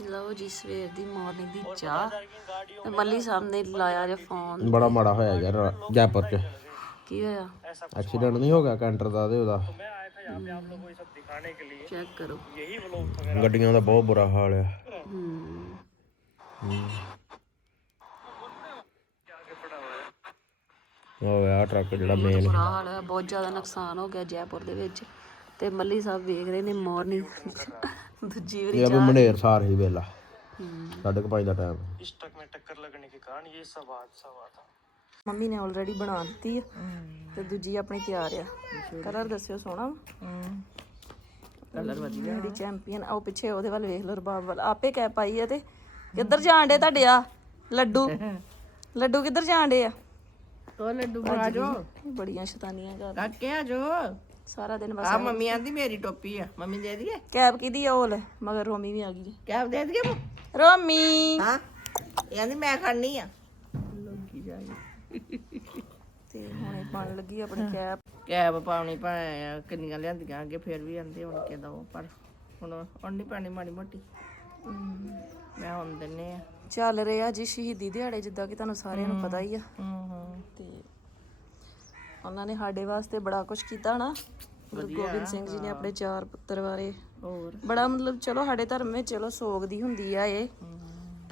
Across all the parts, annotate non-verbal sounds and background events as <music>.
ਲਓ ਜੀ ਸਵੇਰ ਦੀ ਮਾਰਨਿੰਗ ਦੀ ਚਾਹ। ਤੇ ਮੱਲੀ ਸਾਹਿਬ ਨੇ ਲਾਇਆ ਜੇ ਫੋਨ ਬੜਾ ਮਾੜਾ ਹੋਇਆ ਯਾਰ ਜੈਪੁਰ ਚ। ਕੀ ਹੋਇਆ? ਐਕਸੀਡੈਂਟ ਨਹੀਂ ਹੋ ਗਿਆ ਕੈਂਟਰ ਦਾ ਤੇ ਉਹਦਾ? ਚੈੱਕ ਕਰੋ। ਗੱਡੀਆਂ ਦਾ ਬਹੁਤ ਬੁਰਾ ਹਾਲ ਆ। ਉਹ ਆ ਟਰੱਕ ਜਿਹੜਾ ਮੇਨ ਬੁਰਾ ਹਾਲ ਹੈ ਬਹੁਤ ਜ਼ਿਆਦਾ ਨੁਕਸਾਨ ਹੋ ਗਿਆ ਜੈਪੁਰ ਦੇ ਵਿੱਚ। ਤੇ ਮੱਲੀ ਸਾਹਿਬ ਵੇਖ ਰਹੇ ਨੇ ਮਾਰਨਿੰਗ ਦੂਜੀ ਵਾਰੀ ਇਹ ਵੀ ਮਨੇਰ ਸਾਰ ਹੀ ਵੇਲਾ ਹਮ। ਸਾਢੇ ਕੁ ਪੰਜ ਦਾ ਟਾਈਮ इस ट्रक में टक्कर लगने के कारण ये सब हादसा हुआ था ਮੰਮੀ ਨੇ ਆਲਰੇਡੀ ਬਣਾ ਦਿੱਤੀ ਆ ਤੇ ਦੂਜੀ ਆਪਣੀ ਤਿਆਰ ਆ ਕਲਰ ਦੱਸਿਓ ਸੋਹਣਾ ਕਲਰ ਵਧੀਆ ਜਿਹੜੀ ਚੈਂਪੀਅਨ ਉਹ ਪਿੱਛੇ ਉਹਦੇ ਵੱਲ ਵੇਖ ਲਓ ਰਬਾਬ ਵੱਲ ਆਪੇ ਕਹਿ ਪਾਈ ਆ ਤੇ ਕਿੱਧਰ ਜਾਣ ਡੇ ਤੁਹਾਡੇ ਆ ਲੱਡੂ <laughs> ਲੱਡੂ ਕਿੱਧਰ ਜਾਣ ਡੇ ਆ ਤੋ ਲੱਡੂ ਬਣਾ ਜੋ ਬੜੀਆਂ ਸ਼ੈਤਾਨੀਆਂ ਕਰ ਕਾਕੇ ਆ ਜੋ ਸਾਰਾ ਦਿਨ ਬਸ ਆ ਮੰਮੀ ਆਂਦੀ ਮੇਰੀ ਟੋਪੀ ਆ। ਮੰਮੀ ਦੇ ਦਈਏ? ਕੈਬ ਕਿਹਦੀ ਆ ਉਹ ਲੈ ਮਗਰ ਰੋਮੀ ਵੀ ਆ ਗਈ। ਕੈਬ ਦੇ ਦਈਏ ਮੈਂ ਰੋਮੀ। ਹਾਂ। ਇਹ ਆਂਦੀ ਮੈਂ ਖੜਨੀ ਆ। ਲੋਕੀ ਜਾ ਤੇ ਹੁਣੇ ਪਾਣ ਲੱਗੀ ਆਪਣੀ ਕੈਬ। ਕੈਬ ਪਾਉਣੀ ਭਾਵੇਂ ਕਿੰਨੀਆਂ ਲਿਆਂਦੀਆਂ ਅੱਗੇ ਫਿਰ ਵੀ ਆਂਦੇ ਹੁਣ ਕਿ ਦੋ ਪਰ ਹੁਣ ਹੁਣ ਨਹੀਂ ਪਾਣੀ ਮਾੜੀ ਮੋਟੀ। ਮੈਂ ਹੁਣ ਦਿੰਨੇ ਆ। ਚੱਲ ਰਿਹਾ ਜੀ ਸ਼ਹੀਦੀ ਦਿਹਾੜੇ ਜਿੱਦਾਂ ਕਿ ਤੁਹਾਨੂੰ ਸਾਰਿਆਂ ਨੂੰ ਪਤਾ ਹੀ ਆ। ਹੂੰ ਹੂੰ। ਤੇ ਉਹਨਾਂ ਨੇ ਸਾਡੇ ਵਾਸਤੇ ਬੜਾ ਕੁਝ ਕੀਤਾ ਨਾ। ਗੁਰੂ ਗੋਬਿੰਦ ਸਿੰਘ ਜੀ ਨੇ ਆਪਣੇ ਚਾਰ ਪੁੱਤਰ ਬਾਰੇ ਹੋਰ। ਬੜਾ ਮਤਲਬ ਚਲੋ ਸਾਡੇ ਧਰਮ ਵਿੱਚ ਚਲੋ ਸੋਗ ਦੀ ਹੁੰਦੀ ਆ ਇਹ।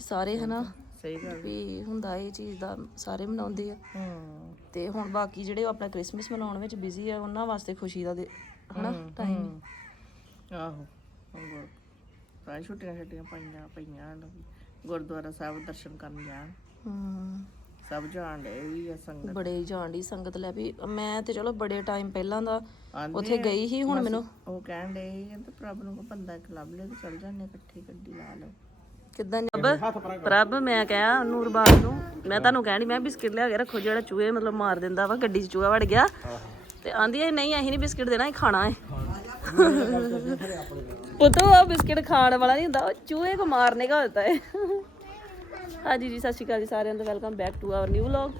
ਸਾਰੇ ਹਨਾ ਸਹੀ ਗੱਲ। ਵੀ ਹੁੰਦਾ ਇਹ ਚੀਜ਼ ਦਾ ਸਾਰੇ ਮਨਾਉਂਦੇ ਆ। ਹੂੰ। ਤੇ ਹੁਣ ਬਾਕੀ ਜਿਹੜੇ ਉਹ ਆਪਣਾ ਕ੍ਰਿਸਮਸ ਮਨਾਉਣ ਵਿੱਚ ਬਿਜ਼ੀ ਆ ਉਹਨਾਂ ਵਾਸਤੇ ਖੁਸ਼ੀ ਦਾ ਹਨਾ ਟਾਈਮ ਆਹੋ। ਹੋਰ ਸਾਰੀ ਛੁੱਟੀਆਂ ਛੁੱਟੀਆਂ ਪਈਆਂ ਪਈਆਂ ਗੁਰਦੁਆਰਾ ਸਾਹਿਬ ਦਰਸ਼ਨ ਕਰਨ ਜਾਣ। ਹਮ ਸਭ ਜਾਣ ਡੇ ਵੀ ਆ ਸੰਗਤ। ਬੜੇ ਜਾਣ ਦੀ ਸੰਗਤ ਲੈ ਵੀ ਮੈਂ ਤੇ ਚਲੋ ਬੜੇ ਟਾਈਮ ਪਹਿਲਾਂ ਦਾ ਆਂਦੇ ਉੱਥੇ ਗਈ ਸੀ ਹੁਣ ਮੈਨੂੰ ਉਹ ਕਹਿਣ ਡੇ ਤੇ ਪ੍ਰਭ ਨੂੰ ਕੋ ਬੰਦਾ ਇੱਕ ਲੱਭ ਲਿਆ ਤੇ ਚੱਲ ਜਾਂਦੇ ਇਕੱਠੀ ਗੱਡੀ ਲਾ ਲਓ। ਕਿੱਦਾਂ ਪ੍ਰਭ ਪ੍ਰਭ ਮੈਂ ਕਿਹਾ ਨੂਰ ਬਾਗ ਨੂੰ ਮੈਂ ਤੁਹਾਨੂੰ ਕਹਿਣੀ ਮੈਂ ਬਿਸਕਿਟ ਲਿਆ ਕੇ ਰੱਖੋ ਜਿਹੜਾ ਚੂਹੇ ਮਤਲਬ ਮਾਰ ਦਿੰਦਾ ਵਾ ਗੱਡੀ 'ਚ ਚੂਹਾ ਵੜ ਗਿਆ। ਤੇ ਆਂਦੀ ਹੈ ਨਹੀਂ ਅਸੀਂ ਨਹੀਂ ਬਿਸਕਿਟ ਦੇਣਾ ਇਹ ਖਾਣਾ ਹੈ। ਪੁੱਤੋ ਉਹ ਬਿਸਕਿਟ ਖਾਣ ਵਾਲਾ ਨਹੀਂ ਹੁੰਦਾ ਉਹ ਚੂਹੇ ਕੋ ਮਾਰਨੇ ਦਾ ਹੁੰਦਾ ਹੈ। ਹਾਂਜੀ ਜੀ, ਸਤਿ ਸ਼੍ਰੀ ਅਕਾਲ ਜੀ ਸਾਰਿਆਂ ਦਾ welcome back to our new vlog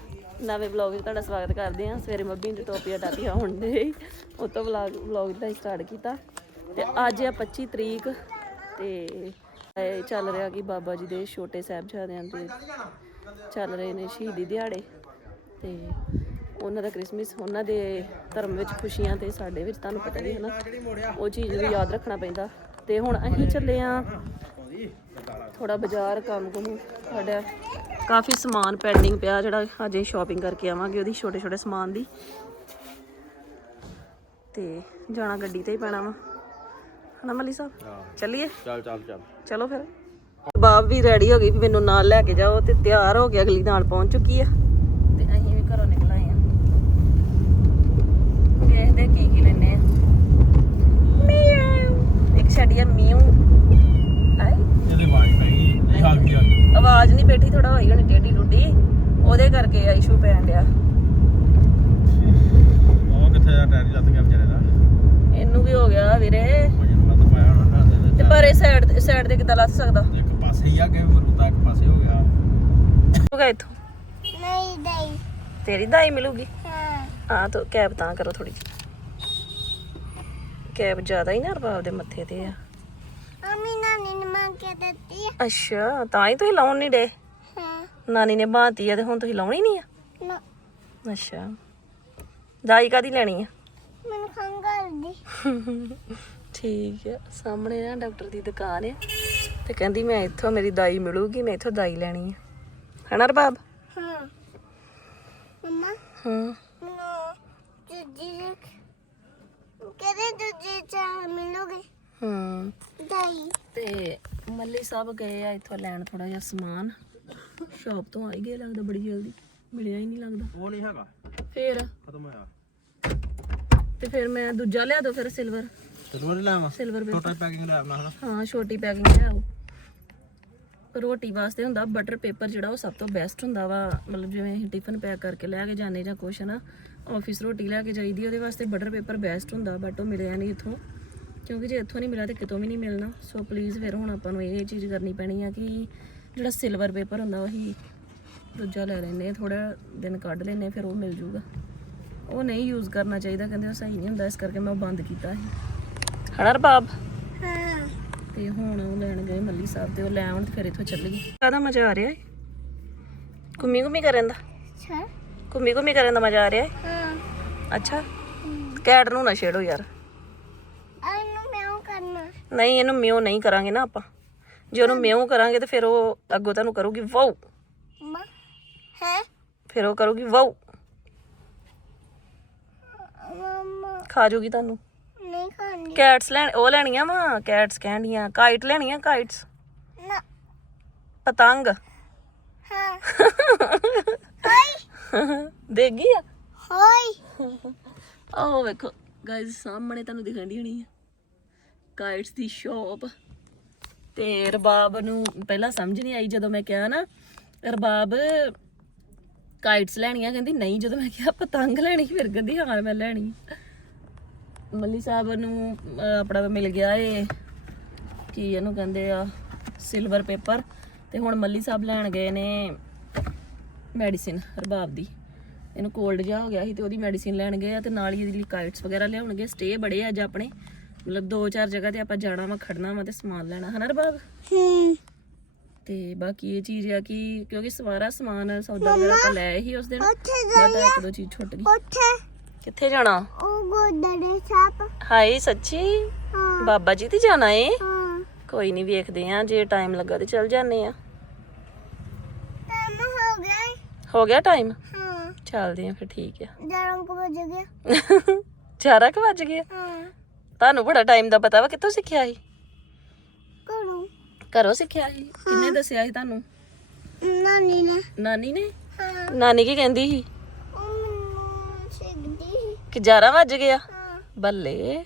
ਨਵੇਂ ਵਲੌਗ ਵਿੱਚ ਤੁਹਾਡਾ ਸਵਾਗਤ ਕਰਦੇ ਹਾਂ। ਸਵੇਰੇ ਮੱਬੀ ਦੀ ਟੋਪੀਆਂ ਟਾਪੀਆਂ ਹੋਣ ਦੇ ਉਹ ਤੋਂ ਵਲੌਗ ਵਲੌਗ ਦਾ ਸਟਾਰਟ ਕੀਤਾ। ਤੇ ਅੱਜ ਆ 25 ਤਰੀਕ ਤੇ ਇਹ ਚੱਲ ਰਿਹਾ ਕਿ ਬਾਬਾ ਜੀ ਦੇ ਛੋਟੇ ਸਾਹਿਬਜ਼ਾਦਿਆਂ ਦੇ ਚੱਲ ਰਹੇ ਨੇ ਸ਼ਹੀਦੀ ਦਿਹਾੜੇ। ਤੇ ਉਹਨਾਂ ਦਾ ਕ੍ਰਿਸਮਸ, ਉਹਨਾਂ ਦੇ ਧਰਮ ਵਿੱਚ ਖੁਸ਼ੀਆਂ ਤੇ ਸਾਡੇ ਵਿੱਚ ਤੁਹਾਨੂੰ ਪਤਾ ਹੀ ਹੈ ਨਾ, ਉਹ ਚੀਜ਼ ਵੀ ਯਾਦ ਰੱਖਣਾ ਪੈਂਦਾ। ਤੇ ਹੁਣ ਅਸੀਂ ਚੱਲੇ ਆ ਥੋੜਾ ਬਾਜ਼ਾਰ ਕੰਮ ਕੁਮ ਸਾਡਾ ਕਾਫੀ ਸਮਾਨ ਪੈਂਡਿੰਗ ਪਿਆ ਜਿਹੜਾ ਅਜੇ ਸ਼ਾਪਿੰਗ ਕਰਕੇ ਆਵਾਂਗੇ ਉਹਦੀ ਛੋਟੇ ਛੋਟੇ ਸਮਾਨ ਦੀ। ਤੇ ਜਾਣਾ ਗੱਡੀ ਤੇ ਹੀ ਪੈਣਾ ਵਾ। ਹਨਾ ਮਲੀ ਸਾਹਿਬ? ਚੱਲੀਏ? ਚੱਲ ਚੱਲ ਚੱਲ। ਚਲੋ ਫਿਰ। ਬਾਬ ਵੀ ਰੈਡੀ ਹੋ ਗਈ ਮੈਨੂੰ ਨਾਲ ਲੈ ਕੇ ਜਾਓ ਤੇ ਤਿਆਰ ਹੋ ਕੇ ਅਗਲੀ ਨਾਲ ਪਹੁੰਚ ਚੁੱਕੀ ਆ ਤੇ ਅਸੀਂ ਵੀ ਘਰੋਂ ਨਿਕਲ ਆਏ ਆ ਵੇਖਦੇ ਕੀ ਕੀ ਲੈਨੇ ਆ ਮੀਊ ਇੱਕ ਛੱਡੀਆ ਮੀਊ ਆਈ ਇਹਦੇ ਆਵਾਜ਼ ਪਈ ਆ ਗਈ ਆ ਗਈ ਆਵਾਜ਼ ਨਹੀਂ ਬੈਠੀ ਥੋੜਾ ਹੋਈ ਹੋਣੀ ਟੇਢੀ ਟੁੱਡੀ ਉਹਦੇ ਕਰਕੇ ਇਸ਼ੂ ਪੈਣ ਡਿਆ ਉਹ ਕਿੱਥੇ ਆ ਟਾਇਰ ਜੱਤ ਗਿਆ ਵਿਚਾਰੇ ਦਾ ਇਹਨੂੰ ਵੀ ਹੋ ਗਿਆ ਵੀਰੇ ਵਜਨ ਵੱਧ ਪਾਇਆ ਹੋਣਾ ਨਾ ਤੇ ਪਰ ਇਹ ਸਾਈਡ ਸਾਈਡ ਤੇ ਕਿੱਦਾਂ ਲੱਥ ਸਕਦਾ। ਇੱਕ ਪਾਸੇ ਹੀ ਆ ਗਏ ਮਰੂਤਾ ਇੱਕ ਪਾਸੇ ਹੋ ਗਿਆ। ਹੋ ਗਿਆ ਇੱਥੋਂ? ਨਹੀਂ ਨਹੀਂ ਤੇਰੀ ਦਾਈ ਮਿਲੂਗੀ? ਹਾਂ। ਹਾਂ ਤਾਂ ਕੈਬ ਤਾਂ ਕਰੋ ਥੋੜੀ ਜਿਹੀ। ਕੈਬ ਜ਼ਿਆਦਾ ਹੀ ਨਾ ਰਬਾਬ ਦੇ ਮੱਥੇ ਤੇ ਆ। ਅਮੀ ਨਾਨੀ ਨੇ ਮੰਗ ਕੇ ਦਿੱਤੀ ਆ। ਅੱਛਾ ਤਾਂ ਹੀ ਤੁਸੀਂ ਲਾਉਣ ਨਹੀਂ ਡੇ। ਹਾਂ। ਨਾਨੀ ਨੇ ਬਾਂਤੀ ਆ ਤੇ ਹੁਣ ਤੁਸੀਂ ਲਾਉਣੀ ਨਹੀਂ ਆ? ਨਾ। ਅੱਛਾ। ਦਾਈ ਕਾਦੀ ਲੈਣੀ ਆ? ਮੈਨੂੰ ਖੰਗ ਆਉਂਦੀ। ਠੀਕ ਆ ਸਾਹਮਣੇ ਨਾ ਡਾਕਟਰ ਦੀ ਦੁਕਾਨ ਆ। ਤੇ ਕਹਿੰਦੀ ਮੈਂ ਇੱਥੋਂ ਮੇਰੀ ਦਾਈ ਮਿਲੂਗੀ ਮੈਂ ਇੱਥੋਂ ਦਾਈ ਲੈਣੀ ਆ। ਹਨਾ ਰਬਾਬ? ਹਾਂ। ਮਮਾ? ਹੂੰ। ਮੈਨੂੰ ਦੂਜੀ ਕਿਹਦੇ ਦੂਜੀ ਚਾਹ ਮਿਲੂਗੀ। ਹੂੰ। ਦਾਈ। ਤੇ ਮੱਲੀ ਸਾਹਿਬ ਗਏ ਆ ਇੱਥੋਂ ਲੈਣ ਥੋੜਾ ਜਿਹਾ ਸਮਾਨ। ਸ਼ਾਪ ਤੋਂ ਆ ਹੀ ਗਏ ਲੱਗਦਾ ਬੜੀ ਜਲਦੀ। ਮਿਲਿਆ ਹੀ ਨਹੀਂ ਲੱਗਦਾ। ਉਹ ਨਹੀਂ ਹੈਗਾ। ਫੇਰ? ਖਤਮ ਹੋਇਆ। ਤੇ ਫਿਰ ਮੈਂ ਦੂਜਾ ਲਿਆ ਦੋ ਫਿਰ ਸਿਲਵਰ ਤੈਨੂੰ ਨਹੀਂ ਲਾਵਾਂ ਸਿਲਵਰ ਛੋਟਾ ਪੈਕਿੰਗ ਲੈ ਹਨਾ। ਹਾਂ ਛੋਟੀ ਪੈਕਿੰਗ ਹੈ ਉਹ ਰੋਟੀ ਵਾਸਤੇ ਹੁੰਦਾ ਬਟਰ ਪੇਪਰ ਜਿਹੜਾ ਉਹ ਸਭ ਤੋਂ ਬੈਸਟ ਹੁੰਦਾ ਵਾ। ਮਤਲਬ ਜਿਵੇਂ ਅਸੀਂ ਟਿਫਨ ਪੈਕ ਕਰਕੇ ਲੈ ਕੇ ਜਾਂਦੇ ਜਾਂ ਕੁਛ ਨਾ ਆਫਿਸ ਰੋਟੀ ਲੈ ਕੇ ਜਾਈਦੀ, ਉਹਦੇ ਵਾਸਤੇ ਬਟਰ ਪੇਪਰ ਬੈਸਟ ਹੁੰਦਾ ਬਟ ਉਹ ਮਿਲਿਆ ਨਹੀਂ ਇੱਥੋਂ। ਕਿਉਂਕਿ ਜੇ ਇੱਥੋਂ ਨਹੀਂ ਮਿਲਿਆ ਤੇ ਕਿਤੋਂ ਵੀ ਨਹੀਂ ਮਿਲਣਾ। ਸੋ ਪਲੀਜ਼ ਫਿਰ ਹੁਣ ਆਪਾਂ ਨੂੰ ਇਹ ਚੀਜ਼ ਕਰਨੀ ਪੈਣੀ ਆ ਕਿ ਜਿਹੜਾ ਸਿਲਵਰ ਪੇਪਰ ਹੁੰਦਾ, ਉਹੀ ਦੂਜਾ ਲੈ ਲੈਨੇ ਥੋੜਾ ਦਿਨ ਕੱਢ ਲੈਨੇ ਫਿਰ ਉਹ ਮਿਲ ਜੂਗਾ। ਉਹ ਨਹੀਂ ਯੂਜ਼ ਕਰਨਾ ਚਾਹੀਦਾ, ਕਹਿੰਦੇ ਉਹ ਸਹੀ ਨਹੀਂ ਹੁੰਦਾ, ਇਸ ਕਰਕੇ ਮੈਂ ਉਹ ਬੰਦ ਕੀਤਾ ਸੀ। ਹਣਾ ਰਬਾਬ? ਤੇ ਹੁਣ ਉਹ ਲੈਣ ਗਏ ਮੱਲੀ ਸਾਹਿਬ ਤੇ ਉਹ ਲੈ ਆਉਣ ਤੇ ਫਿਰ ਇੱਥੋਂ ਚੱਲ ਗਏ। ਕਾਹਦਾ ਮਜ਼ਾ ਆ ਰਿਹਾ ਏ? ਘੁੰਮੀ ਘੁੰਮੀ ਕਰਨ ਦਾ? ਅੱਛਾ। ਘੁੰਮੀ ਘੁੰਮੀ ਕਰਨ ਦਾ ਮਜ਼ਾ ਆ ਰਿਹਾ ਏ? ਹਾਂ। ਅੱਛਾ। ਕੈਟ ਨੂੰ ਨਾ ਛੇੜੋ ਯਾਰ। ਇਹਨੂੰ ਮੈਂ ਕਰਨਾ। ਨਹੀਂ ਇਹਨੂੰ ਮਿਓ ਨਹੀਂ ਕਰਾਂਗੇ ਨਾ ਆਪਾਂ। ਜੇ ਉਹਨੂੰ ਮਿਓ ਕਰਾਂਗੇ ਤੇ ਫਿਰ ਉਹ ਅੱਗੋਂ ਤੁਹਾਨੂੰ ਕਰੂਗੀ ਵਾਓ ਮਾ ਹੈ? ਫਿਰ ਉਹ ਕਰੂਗੀ ਵਾਓ ਮਮਾ ਖਾ ਜੂਗੀ ਤੁਹਾਨੂੰ। ਨਹੀਂ ਖਾਣੀ ਕੈਟਸ ਲੈਣ ਉਹ ਲੈਣੀਆਂ ਵਾ ਕੈਟਸ ਕਹਿੰਦੀਆਂ ਕਾਈਟ ਲੈਣੀਆਂ ਕਾਈਟਸ ਨਾ। ਪਤੰਗ? ਹਾਂ। ਹਾਈ ਦੇਗੀ ਆ? ਹਾਈ। ਆਹ ਵੇਖੋ ਗਾਇਸ ਸਾਹਮਣੇ ਤੁਹਾਨੂੰ ਦਿਖਣ ਦੀ ਹੋਣੀ ਆ। ਕਾਈਟਸ ਦੀ ਸ਼ਾਪ ਤੇ ਰਬਾਬ ਨੂੰ ਪਹਿਲਾਂ ਸਮਝ ਨਹੀਂ ਆਈ ਜਦੋਂ ਮੈਂ ਕਿਹਾ ਨਾ ਰਬਾਬ ਕਾਈਟਸ ਲੈਣੀਆਂ ਕਹਿੰਦੀ ਨਹੀਂ ਜਦੋਂ ਮੈਂ ਕਿਹਾ ਪਤੰਗ ਲੈਣੀ ਫਿਰ ਕਹਿੰਦੀ ਹਾਂ ਮੈਂ ਲੈਣੀ। ਮੱਲੀ ਸਾਹਿਬ ਨੂੰ ਆਪਣਾ ਮਿਲ ਗਿਆ ਏ। ਕੀ ਇਹਨੂੰ ਕਹਿੰਦੇ ਆ? ਸਿਲਵਰ ਪੇਪਰ ਤੇ ਹੁਣ ਮੱਲੀ ਸਾਹਿਬ ਲੈਣ ਗਏ ਨੇ ਮੈਡੀਸਿਨ ਰਬਾਬ ਦੀ। ਇਹਨੂੰ ਕੋਲਡ ਜਿਹਾ ਹੋ ਗਿਆ ਸੀ ਤੇ ਉਹਦੀ ਮੈਡੀਸਿਨ ਲੈਣ ਗਏ ਆ ਤੇ ਨਾਲ ਹੀ ਇਹਦੇ ਲਈ ਕਾਈਟਸ ਵਗੈਰਾ ਲਿਆਉਣਗੇ। ਸਟੇ ਬੜੇ ਆ ਅੱਜ ਆਪਣੇ। ਮਤਲਬ ਦੋ ਚਾਰ ਜਗ੍ਹਾ ਤੇ ਆਪਾਂ ਜਾਣਾ ਵਾ ਖੜਨਾ ਵਾ ਤੇ ਸਮਾਨ ਲੈਣਾ। ਹਨਾ ਰਬਾਬ ਹੂੰ। ਤੇ ਬਾਕੀ ਇਹ ਚੀਜ਼ ਆ ਕਿ ਕਿਉਂਕਿ ਸਵਾਰਾ ਸਮਾਨ ਸੌਦਾ ਵਗੈਰਾ ਆਪਾਂ ਲੈ ਹੀ ਉਸ ਦਿਨ। ਬਟ ਇੱਕ ਦੋ ਚੀਜ਼ ਛੁੱਟ ਗਈ। ਉੱਥੇ ਕਿੱਥੇ ਜਾਣਾ? ਉਹ ਗੋਦੜੇ ਸਾਪ ਹਾਏ ਸੱਚੀ? ਹਾਂ। ਬਾਬਾ ਜੀ ਤੇ ਜਾਣਾ ਏ? ਹਾਂ। ਕੋਈ ਨਹੀਂ ਵੇਖਦੇ ਆ ਜੇ ਟਾਈਮ ਲੱਗਾ ਤੇ ਚੱਲ ਜਾਂਦੇ ਆ। ਟਾਈਮ ਹੋ ਗਿਆ ਏ। ਹੋ ਗਿਆ ਟਾਈਮ ਹਾਂ। ਚੱਲਦੇ ਆ ਫਿਰ ਠੀਕ ਆ। ਜਰਾਂ ਕੋ ਵਜ ਗਿਆ ਚਾਰਾ ਕੁ ਵੱਜ ਗਿਆ <laughs> ਹਾਂ। ਤੁਹਾਨੂੰ ਬੜਾ ਟਾਈਮ ਦਾ ਪਤਾ ਵਾ ਕਿੱਥੋਂ ਸਿੱਖਿਆ ਸੀ? ਕਰੂੰ ਘਰੋਂ ਸਿੱਖਿਆ ਸੀ? ਕਿੰਨੇ ਦੱਸਿਆ ਸੀ ਤੁਹਾਨੂੰ? ਨਾਨੀ ਨੇ। ਨਾਨੀ ਨੇ? ਹਾਂ। ਨਾਨੀ ਕੀ ਕਹਿੰਦੀ ਸੀ? 11 ਵੱਜ ਗਿਆ ਹਾਂ ਬੱਲੇ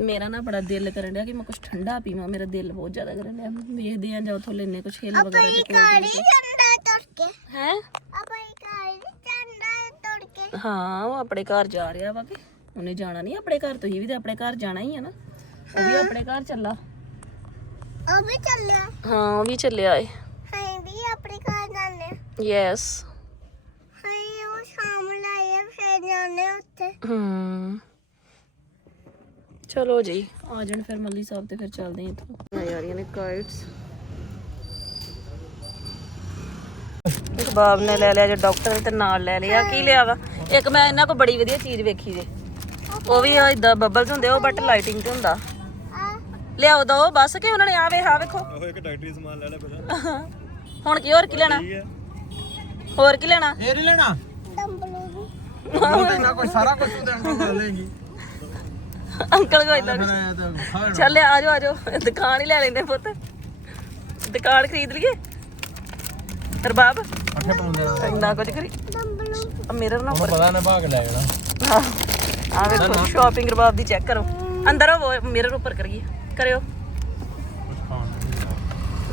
ਮੇਰਾ ਨਾ ਬੜਾ ਦਿਲ ਕਰਨ ਡਿਆ ਕਿ ਮੈਂ ਕੁਝ ਠੰਡਾ ਪੀਵਾਂ ਮੇਰਾ ਦਿਲ ਬਹੁਤ ਜ਼ਿਆਦਾ ਕਰਨ ਡਿਆ ਵੇਖਦੇ ਆ ਜਾਂ ਉਥੋਂ ਲੈਨੇ ਕੁਝ ਹਿੱਲ ਵਗੈਰਾ ਤੇ ਕੋਲ ਕਾੜੀ ਚੰਦਾ ਤੁਰ ਕੇ ਹੈ ਆਪਾਂ ਇਹ ਕਾੜੀ ਚੰਦਾ ਤੁਰ ਕੇ ਹਾਂ ਉਹ ਆਪਣੇ ਘਰ ਜਾ ਰਿਹਾ ਵਾ ਕਿ ਉਹਨੇ ਜਾਣਾ ਨਹੀਂ ਆਪਣੇ ਘਰ ਤੁਸੀਂ ਵੀ ਤੇ ਆਪਣੇ ਘਰ ਜਾਣਾ ਹੀ ਆ ਨਾ ਉਹ ਵੀ ਆਪਣੇ ਘਰ ਚੱਲਾ ਉਹ ਵੀ ਚੱਲਿਆ ਹਾਂ ਉਹ ਵੀ ਚੱਲਿਆ ਏ ਹਾਂ ਵੀ ਆਪਣੇ ਘਰ ਜਾਣੇ ਯੈਸ ਹਾਂ ਉਹ ਸ਼ਾਮ ਫਿਰ ਜਾਣੇ ਉੱਥੇ। ਹਮ ਚਲੋ ਜੀ ਆ ਜਾਣ ਫਿਰ ਮੱਲੀ ਸਾਹਿਬ ਤੇ ਫਿਰ ਚੱਲਦੇ ਹਾਂ ਇੱਥੋਂ। ਆ ਰਹੀਆਂ ਨੇ ਕਾਈਟਸ ਇੱਕ ਬਾਬ ਨੇ ਲੈ ਲਿਆ ਜੇ ਡਾਕਟਰ ਤੇ ਨਾਲ ਲੈ ਲਿਆ ਕੀ ਲਿਆ ਵਾ? ਇੱਕ ਮੈਂ ਇਹਨਾਂ ਕੋ ਬੜੀ ਵਧੀਆ ਚੀਜ਼ ਵੇਖੀ ਜੇ। ਉਹ ਵੀ ਇਦਾਂ ਬਬਲਸ ਹੁੰਦੇ ਉਹ ਬਟ ਲਾਈਟਿੰਗ ਤੇ ਹੁੰਦਾ। ਆ ਲਿਆਓ ਦੋ ਬਸ ਕਿ ਉਹਨਾਂ ਨੇ ਆ ਵੇ ਆ ਵੇਖੋ। ਉਹ ਇੱਕ ਡਾਕਟਰੀ ਸਮਾਨ ਲੈ ਲੈ ਪਹਿਲਾਂ। ਹੁਣ ਕੀ ਹੋਰ ਕੀ ਲੈਣਾ? ਹੋਰ ਕੀ ਲੈਣਾ? ਇਹ ਨਹੀਂ ਲੈਣਾ? ਉਹ ਤਾਂ ਇੰਨਾ ਕੋਈ ਸਾਰਾ ਕੁਝ ਤੂੰ ਦੇਣ ਲੇਗੀ ਅੰਕਲ ਚੱਲ ਆ ਜਾਓ ਆ ਜਾਓ। ਦੁਕਾਨ ਹੀ ਲੈ ਲੈਂਦੇ ਪੁੱਤ। ਦੁਕਾਨ ਖਰੀਦ ਲਈਏ। ਰਬਾਬ ਅੱਠੇ ਪਾਉਂਦੇ ਆ। ਇੰਨਾ ਕੁਝ ਕਰੀ। ਮਿਰਰ ਨਾ ਪਤਾ ਨਾ ਭਾਗ ਲੈ ਜਾਣਾ। ਆ ਵੇਖੋ ਸ਼ਾਪਿੰਗ ਰਬਾਬ ਦੀ ਚੈੱਕ ਕਰੋ। ਅੰਦਰ ਉਹ ਮਿਰਰ ਉੱਪਰ ਕਰੀਏ। ਕਰਿਓ।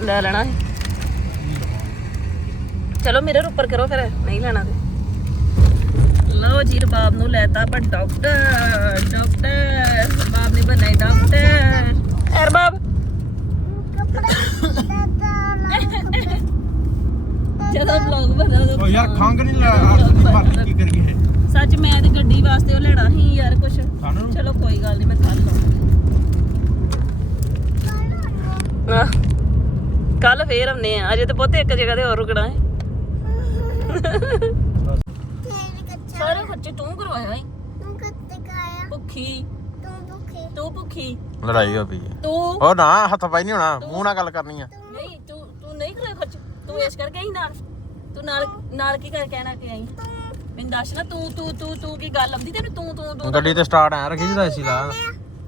ਲੈ ਲੈਣਾ ਚਲੋ ਮਿਰਰ ਉੱਪਰ ਕਰੋ ਫਿਰ। ਨਹੀਂ ਲੈਣਾ ਤੇ। ਲਓ ਜੀ ਰਬਾਬ ਨੂੰ ਲੈਤਾ ਪਰ ਡਾਕਟਰ ਡਾਕਟਰ ਰਬਾਬ ਨੇ ਬਣਾਈ ਡਾਕਟਰ। ਐ ਰਬਾਬ। ਜਦੋਂ ਵਲੌਗ ਉਹ ਯਾਰ ਖੰਗ ਨਹੀਂ ਲੈ ਕੀ ਸੱਚ ਮੈਂ ਤੇ ਗੱਡੀ ਵਾਸਤੇ ਉਹ ਲੈਣਾ ਸੀ ਯਾਰ ਕੁਛ। ਚਲੋ ਕੋਈ ਗੱਲ ਨਹੀਂ ਮੈਂ ਕੱਲ ਲਵਾਂਗੀ ਕੱਲ ਫੇਰ ਆਉਨੇ ਆ। ਅਜੇ ਤੇ ਪੁੱਤ ਇੱਕ ਜਗ੍ਹਾ ਤੇ ਹੋਰ ਰੁਕਣਾ ਹੈ। ਸਾਰੇ ਖਰਚੇ ਤੂੰ ਕਰਵਾਇਆ ਈ। ਤੂੰ ਕੱਤੇ ਕਾਇਆ ਭੁੱਖੀ। ਤੂੰ ਭੁੱਖੇ। ਤੂੰ ਭੁੱਖੀ। ਲੜਾਈ ਹੋ ਪਈ ਤੂੰ। ਉਹ ਨਾ ਹੱਥ ਪਾਈ ਨਹੀਂ ਹੋਣਾ। ਮੂੰਹ ਨਾਲ ਗੱਲ ਕਰਨੀ ਆ। ਨਹੀਂ ਤੂੰ ਤੂੰ ਨਹੀਂ ਕਰਿਆ ਖਰਚ। ਤੂੰ ਇਸ ਕਰਕੇ ਆਈ ਨਾਲ। ਤੂੰ ਨਾਲ ਨਾਲ ਕੀ ਕਰ ਕਹਿਣਾ ਕਿ ਆਈ? ਮੈਨੂੰ ਦੱਸ ਨਾ ਤੂੰ ਤੂੰ ਤੂੰ ਤੂੰ ਕੀ ਗੱਲ ਆਉਂਦੀ? ਤੈਨੂੰ ਤੂੰ ਤੂੰ ਤੂੰ ਗੱਡੀ ਤੇ ਸਟਾਰਟ ਐ ਰੱਖੀ ਜਿਹਦਾ ਸੀ ਲਾ।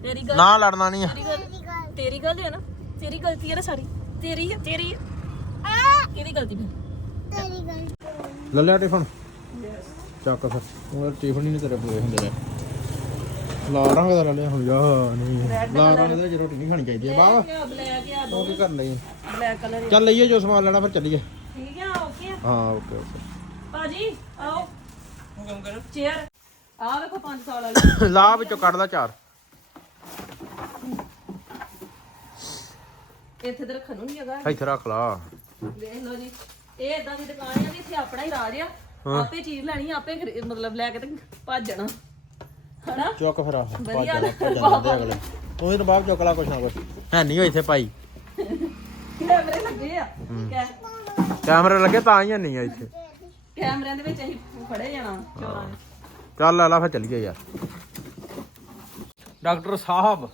ਤੇਰੀ ਗੱਲ ਨਾ ਲੜਨਾ ਨਹੀਂ ਆ। ਤੇਰੀ ਗੱਲ ਤੇਰੀ ਗੱਲ। ਤੇਰੀ ਗੱਲ ਹੈ ਨਾ। ਤੇਰੀ ਗਲਤੀ ਹੈ ਨਾ ਸਾਰੀ। ਤੇਰੀ ਹੈ ਤੇਰੀ ਹੈ। ਆ। ਕਿਹਦੀ ਗਲਤੀ ਫਿਰ ਤੇਰੀ ਗੱਲ। ਲੈ ਲਿਆ ਟਿਫਨ। ਚੱਕ ਫਿਰ। ਉਹ ਟਿਫਨ ਹੀ ਨਹੀਂ ਤੇਰੇ ਪੂਰੇ ਹੁੰਦੇ ਰਹੇ ਲਾਲ ਰੰਗ ਦਾ ਲੈ ਲਿਆ ਹੁਣ ਜਾ ਨਹੀਂ। ਲਾਲ ਰੰਗ ਦਾ ਰੋਟੀ ਨਹੀਂ ਖਾਣੀ ਚਾਹੀਦੀ ਆ ਬਾਬਾ ਬਲੈਕ ਆ ਉਹ ਕੀ ਕਰਨ ਲਈ ਬਲੈਕ ਕਲਰ ਚੱਲ ਲਈਏ ਜੋ ਸਮਾਨ ਲੈਣਾ ਫਿਰ ਚੱਲੀਏ। ਠੀਕ ਹੈ ਓਕੇ ਹਾਂ ਓਕੇ ਓਕੇ। ਭਾਜੀ ਆਓ। ਹੁਕਮ ਕਰੋ। ਚੇਅਰ ਆ ਵੇਖੋ 500 ਵਾਲਾ। ਲਾ ਵਿੱਚੋਂ ਕੱਢਦਾ ਚਾਰ। ਇੱਥੇ ਤੇ ਰੱਖਣ ਨੂੰ ਨਹੀਂ ਹੈਗਾ। ਇੱਥੇ ਰੱਖ ਲਾ। ਦੇਖ ਲਓ ਜੀ। ਇਹ ਇਦਾਂ ਦੀ ਦੁਕਾਨ ਆ ਵੀ ਇੱਥੇ ਆਪਣਾ ਹੀ ਰਾਜ ਆ। ਆਪੇ ਚੀਜ਼ ਲੈਣੀ ਆਪੇ ਖਰੀ- ਮਤਲਬ ਲੈ ਕੇ ਤੇ ਭੱਜਣਾ ਹਨਾ? ਚੁੱਕ ਫਿਰ ਆ ਵਧੀਆ। ਭੱਜ ਜਾਂਦੇ ਅਗਲੇ ਉਹਦੇ ਤੋਂ ਬਾਅਦ ਚੁੱਕ ਲਾ ਕੁਛ ਨਾ ਕੁਛ। ਹੈ ਨਹੀਂ ਇੱਥੇ ਭਾਈ। ਕੈਮਰੇ ਲੱਗੇ ਆ ਕੈ- ਕੈਮਰੇ ਲੱਗੇ ਤਾਂ ਹੀ ਨਹੀਂ ਆ ਇੱਥੇ। ਕੈਮਰਿਆਂ ਦੇ ਵਿੱਚ ਅਸੀਂ ਫੜੇ ਜਾਣਾ ਚੋਰਾਂ ਨੇ। ਚੱਲ ਲੈ ਲਾ ਫਿਰ ਚੱਲੀਏ ਯਾਰ। ਡਾਕਟਰ ਸਾਹਿਬ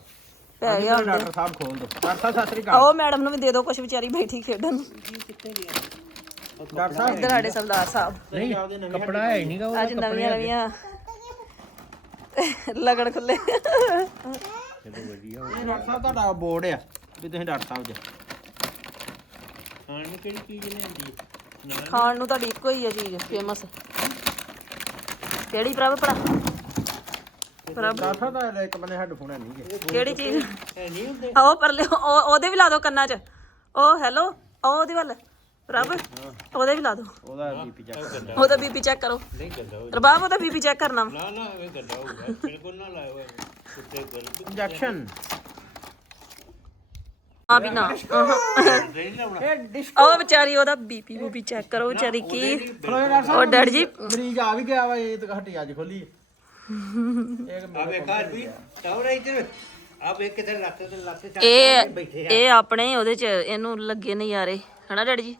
ਪੈ ਗਿਆ ਡਾਕਟਰ ਸਾਹਿਬ ਖੋਲ ਦੋ। ਡਾਕਟਰ ਸਾਹਿਬ ਸਤਿ ਸ੍ਰੀ ਅਕਾਲ। ਆਓ ਮੈਡਮ ਨੂੰ ਵੀ ਦੇ ਦਿਓ ਕੁਛ ਵਿਚਾਰੀ ਬੈਠੀ ਖੇਡਣ। ਡਾਕਟਰ ਸਾਹਿਬ। ਇੱਧਰ ਸਾਡੇ ਸਰਦਾਰ ਸਾਹਿਬ। ਨਹੀਂ ਕੱਪੜਾ ਹੈ ਹੀ ਨਹੀਂਗਾ ਅੱਜ ਨਵੀਆਂ ਨਵੀਆਂ ਲਗੜ ਖੁੱਲੇ। ਇਹ ਡਾਕਟਰ ਸਾਹਿਬ ਤੁਹਾਡਾ ਬੋਰਡ ਆ। ਵੀ ਤੁਸੀਂ ਡਾਕਟਰ ਸਾਹਿਬ ਜੀ। ਖਾਣ ਨੂੰ ਕਿਹੜੀ ਚੀਜ਼ ਲੈਂਦੀ ਖਾਣ ਨੂੰ ਤੁਹਾਡੀ ਇੱਕੋ ਹੀ ਆ ਚੀਜ਼ ਫੇਮਸ ਕਿਹੜੀ ਪ੍ਰਭ ਭਲਾ? ਪ੍ਰਭ। ਡਾਕਟਰ ਸਾਹਿਬ ਦਾ ਇੱਕ ਬੰਨੇ ਹੈੱਡਫੋਨ ਹੈ ਨਹੀਂਗੇ ਕਿਹੜੀ ਚੀਜ਼? ਆਓ ਪਰ ਲਿਓ ਉਹ ਉਹਦੇ ਵੀ ਲਾ ਦਿਓ ਕੰਨਾਂ 'ਚ। ਉਹ ਹੈਲੋ ਉਹ ਉਹਦੇ ਵੱਲ। ਪ੍ਰਭ ਉਹਦੇ ਵੀ ਲਾ ਦਿਓ ਉਹਦਾ ਬੀਪੀ ਚੈੱਕ ਉਹਦਾ ਬੀਪੀ ਚੈੱਕ ਕਰੋ। ਰਬਾਬ ਉਹਦਾ ਬੀਪੀ ਚੈੱਕ ਕਰਨਾ। ਵਾ। ਨਾ ਨਾ ਐਵੇਂ ਗੱਡਾ ਹੋਊਗਾ ਬਿਲਕੁਲ ਨਾ ਲਾਇਓ ਕੁੱਤੇ ਗਲਤ ਇੰਜੈਕਸ਼ਨ ਹਾਂ ਵੀ ਨਾ। ਆਹਾਂ। ਨਹੀਂ ਲਾਉਣਾ। ਇਹ ਡਿਸ਼ ਉਹ ਵਿਚਾਰੀ ਉਹਦਾ ਬੀਪੀ ਬੂਪੀ ਚੈੱਕ ਕਰੋ ਵਿਚਾਰੀ ਕੀ। ਉਹ ਡੈਡ ਜੀ। ਮਰੀਜ਼ ਆ ਵੀ ਗਿਆ ਵਾ ਇਹ ਤਾਂ ਹੱਟੀ ਅੱਜ ਖੋਲੀ ਇੱਕ ਆ ਵੇਖਾ ਵੀ ਟਾਉਰਾ ਇੱਧਰ। ਆ ਵੇਖ ਕਿਤੇ ਲੱਤ ਤੇ ਲੱਤ ਚੱਕ ਇਹ ਇਹ ਆਪਣੇ ਉਹਦੇ ਚ ਇਹਨੂੰ ਲੱਗੇ ਨਜ਼ਾਰੇ। ਹਨਾ ਡੈਡ ਜੀ?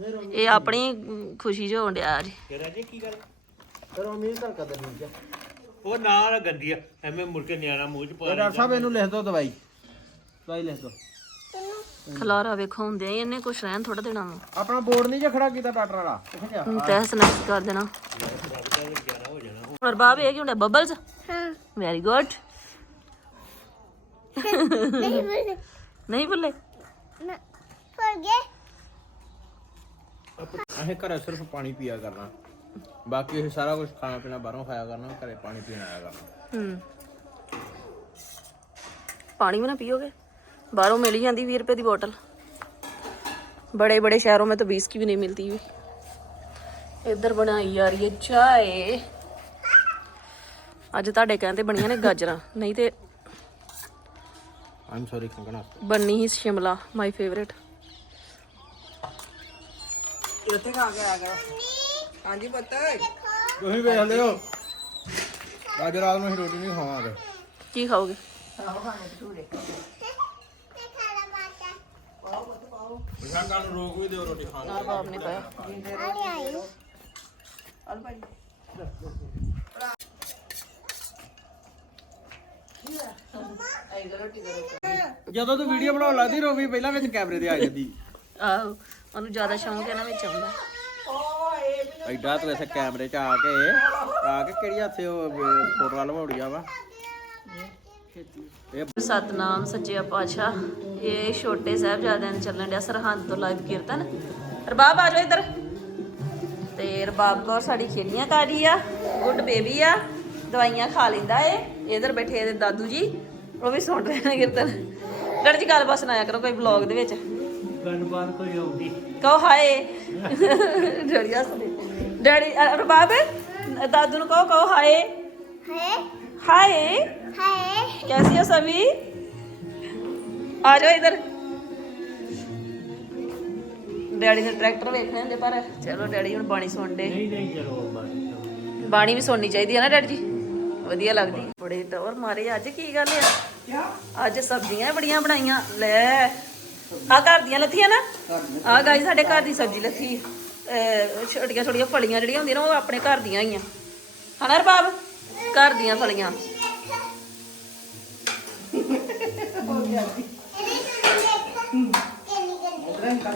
ਇਹ ਆਪਣੀ ਖੁਸ਼ੀ ਚ ਹੋਣ ਡਿਆ ਜੀ ਤੇਰਾ ਜੀ ਕੀ ਗੱਲ? ਫਿਰ ਉਹ ਮੀਂਹ ਧੜਕਾ ਦੇ ਨਹੀਂ ਉਹ ਨਾਲ ਗੰਦੀ ਆ ਐਵੇਂ ਮੁੜ ਕੇ ਨਿਆਣਾ ਮੂੰਹ ਚ ਪਾ ਡਾਕਟਰ ਸਾਹਿਬ ਇਹਨੂੰ ਲਿਖ ਦਿਓ ਦਵਾਈ। ਦਵਾਈ ਲਿਖ ਦਿਓ। ਖਲਾਰਾ ਵੇਖੋ ਹੁੰਦੇ ਆ, ਇਹਨੇ ਕੁਛ ਰਹਿਣ ਥੋੜਾ ਦੇਣਾ ਵਾ। ਆਪਣਾ ਬੋਰਡ ਨਹੀਂ ਜੇ ਖੜਾ ਕੀਤਾ ਡਾਕਟਰ ਵਾਲਾ ਕਿੱਥੇ ਗਿਆ ਹੁਣ ਤਹਿਸ ਨਹਿਸ ਕਰ ਦੇਣਾ। ਹੋਰ ਬਾਬ ਇਹ ਕੀ ਹੁੰਦਾ ਬਬਲਸ ਹਾਂ ਵੈਰੀ ਗੁੱਡ ਨਹੀਂ ਬੋਲ ਨਹੀਂ ਬੱਲੇ ਨਾ ਫੋਰਗੇ ਅਸੀਂ ਘਰੇ ਸਿਰਫ ਪਾਣੀ ਪੀਆ ਕਰਨਾ ਬਾਕੀ ਇਹ ਸਾਰਾ ਕੁਝ ਖਾਣਾ ਪੀਣਾ ਬਾਹਰੋਂ ਖਾਇਆ ਕਰਨਾ ਘਰੇ ਪਾਣੀ ਪੀਣ ਆਇਆ ਕਰਨਾ ਹੂੰ ਪਾਣੀ ਵੀ ਨਾ ਪੀਓਗੇ ਬਾਹਰੋਂ ਮਿਲ ਹੀ ਜਾਂਦੀ 20 ਰੁਪਏ ਦੀ ਬੋਤਲ बड़े बड़े शहरों में तो 20 की भी नहीं मिलती हुई ਇੱਧਰ ਬਣਾਈ ਜਾ ਰਹੀ ਹੈ ਚਾਏ ਅੱਜ ਤੁਹਾਡੇ ਕਹਿੰਦੇ ਬਣੀਆਂ ਨੇ ਗਾਜਰਾਂ ਨਹੀਂ ਤੇ ਆਮ ਸੌਰੀ ਕੰਗਣਾ ਬੰਨੀ ਹੀ ਸ਼ਿਮਲਾ ਮਾਈ ਫੇਵਰੇਟ ਕਿੱਥੇ ਖਾ ਕੇ ਆ ਗਿਆ ਹਾਂਜੀ ਪੁੱਤ। ਤੁਸੀਂ ਵੇਖ ਲਿਓ। ਅੱਜ ਰਾਤ ਨੂੰ ਅਸੀਂ ਰੋਟੀ ਨਹੀਂ ਖਾਵਾਂਗੇ। ਕੀ ਖਾਓਗੇ? ਤੇ ਖਾਣਾ ਬਾਟਾ ਵਿਸ਼ਾਖਾ ਨੂੰ ਰੋਕ ਵੀ ਦਿਓ ਰੋਟੀ ਖਾਣ ਨਾਲ ਬਾਪ ਨੇ ਪਾਇਆ। ਆਈ ਆਈ ਹਲ ਭਾਈ ਜਦੋਂ ਤੂੰ ਵੀਡੀਓ ਬਣਾਉਣ ਲੱਗਦੀ ਰੋਵੀ ਪਹਿਲਾਂ ਵਿੱਚ ਕੈਮਰੇ ਤੇ ਆ ਜਾਂਦੀ। ਆਹੋ। ਉਹਨੂੰ ਜ਼ਿਆਦਾ ਸ਼ੌਂਕ ਹੈ ਨਾ ਵਿੱਚ ਆਉਂਦਾ ਐਡਾ ਤੂੰ ਐਸੇ ਕੈਮਰੇ 'ਚ ਆ ਕੇ ਆ ਕੇ ਕਿਹੜੀ ਹੱਥੇ ਉਹ ਫੋਟੋ ਲਵਾਉੜੀਆਂ ਵਾ? ਸਤਨਾਮ ਸੱਚੇ ਪਾਤਸ਼ਾਹ ਇਹ ਛੋਟੇ ਸਾਹਿਬਜ਼ਾਦਿਆਂ ਨੇ ਚੱਲਣ ਡਿਆ ਸਰਹੰਦ ਤੋਂ ਲਾਈਵ ਕੀਰਤਨ। ਰਬਾਬ ਆ ਜਾਓ ਇੱਧਰ। ਤੇ ਰਬਾਬ ਕੌਰ ਸਾਡੀ ਕਰ ਰਹੀ ਆ ਗੁੱਡ ਬੇਬੀ ਆ ਦਵਾਈਆਂ ਖਾ ਲੈਂਦਾ ਏ। ਇਧਰ ਬੈਠੇ ਇਹਦੇ ਦਾਦੂ ਜੀ ਉਹ ਵੀ ਸੁਣ ਰਹੇ ਨੇ ਕੀਰਤਨ। ਡੜ ਜੀ ਗੱਲ ਬਸ ਨਾ ਕਰੋ ਕੋਈ ਵਲੌਗ ਦੇ ਵਿੱਚ। ਗੱਲਬਾਤ ਕੋਈ ਆਉਂਦੀ ਕਹੋ ਹਾਏ ਡੈਡੀ ਹੱਸਦੇ ਡੈਡੀ ਅ, ਰਬਾਬ ਦਾਦੂ ਨੂੰ ਕਹੋ ਕਹੋ ਹਾਏ ਹੈ ਹਾਏ ਹੈ कैसी हो सभी आ जाओ इधर ਡੈਡੀ ਨੇ ਟਰੈਕਟਰ ਵੇਖਣੇ ਹੁੰਦੇ ਪਰ ਚਲੋ ਡੈਡੀ ਹੁਣ ਬਾਣੀ ਸੁਣਦੇ ਨਹੀਂ ਨਹੀਂ ਚਲੋ ਬਸ ਬਾਣੀ ਵੀ ਸੁਣਨੀ ਚਾਹੀਦੀ ਹੈ ਨਾ ਡੈਡੀ ਜੀ ਵਧੀਆ ਲੱਗਦੀ ਬੜੇ ਟੌਰ ਮਾਰੇ ਅੱਜ ਕੀ ਗੱਲ ਆ ਅੱਜ ਸਬਜ਼ੀਆਂ ਬੜੀਆਂ ਬਣਾਈਆਂ ਲੈ ਆ ਘਰ ਦੀਆਂ ਲੱਥੀਆਂ ਨਾ? ਆ ਗਾਈ ਸਾਡੇ ਘਰ ਦੀ ਸਬਜ਼ੀ ਲੱਥੀ। ਛੋਟੀਆਂ ਛੋਟੀਆਂ ਫਲੀਆਂ ਜਿਹੜੀਆਂ ਹੁੰਦੀਆਂ ਨਾ ਉਹ ਆਪਣੇ ਘਰ ਦੀਆਂ ਹੀ ਆ। ਹਨਾ ਰਬਾਬ? ਘਰ ਦੀਆਂ ਫਲੀਆਂ।